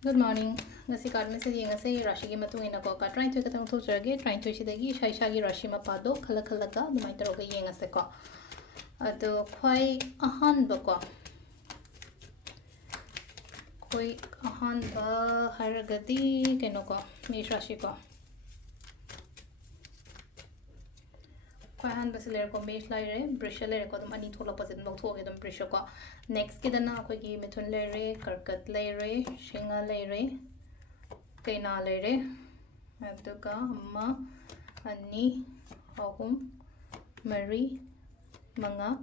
Good morning. Ngasi card message ngasi Rashi gi matung ina ko ka trying to katang thu chage trying to sidagi shaisha gi Rashi ma pado khala khala ka dumai taro ga yengase ko ado khoi ahan ba ko khoi ahan ba haragati keno ko mesh Rashi ko khoi ahan ba seler ko mesh lai re brush lai re ko dum ani thola pasit bok thoge dum brush ko next ki dana khoi gi mithun lai re karkat lai re shinga lai re Kaina lere aduga amma ani ahum mari manga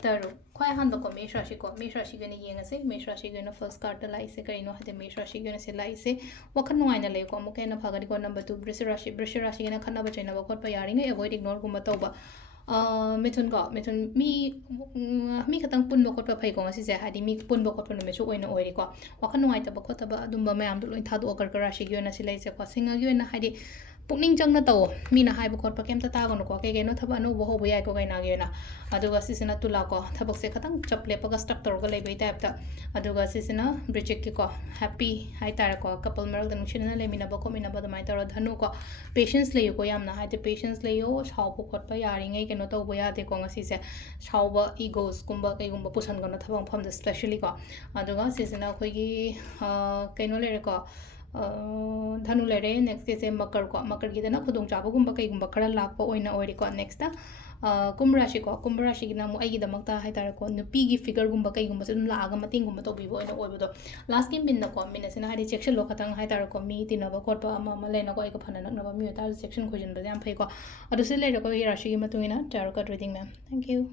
taru khwai han ba ko mesh rashi gani yengase mesh rashi gana first card ta lai se karino hade mesh rashi gana se lai se wakhan nuai na le ko mo kena phagani ko number 2 brish rashi gana khana ba chaina ba khot pa yaring avoid ignore guma tawba mithun ko mithun mi khatang pun ba khot pa phai ko ngasi se hadi mi pun ba khot pa no me chu oina oiri ko wakhan nuai ta ba khot ba adum ba mayam du loin thadu okar rashi gana se lai se ko singa gana hadi pukning changna taw mina hai ba khot pa kem ta ta gono ko ke no thaba no bo ho bu yai ko gaina gena aduga sisina tula ko thabak se khatang chaple pa ga stuck tor ga lei bai type ta aduga sisina bridget ki ko happy hai tar ko couple maral dan china le mina ba ko mina ba mai tar dhanu ko patience le ko yamna hai te patience le yo shaw bu khot pa yari ngai keno taw bo ya de ko ngasi se shaw ba egos kumba kai gumba pusan gona thabang pham da specially ko aduga sisina khoi gi kaino le ko धनु लेरे next से मकर की दना खुदों चाबगुम कईगुम खरा लाप ओइको next कुंभ राशि को कुंभ राशि की नमु आई दमकता है तारे को नुपी की फिगर गुम कईगुम से लागा मतिंगुम तौबीबो ओइना ओइबदो लास्ट की मिन को मिन से हादि सेक्शन लो खतंग है तारे को मी तिनबा कोटबा अमा लेना को एक फना नकनबा मी तार सेक्शन खोजन बदे हम फैको अदु से लेरे को राशि की मतुंगिना tarot card reading ma'am thank you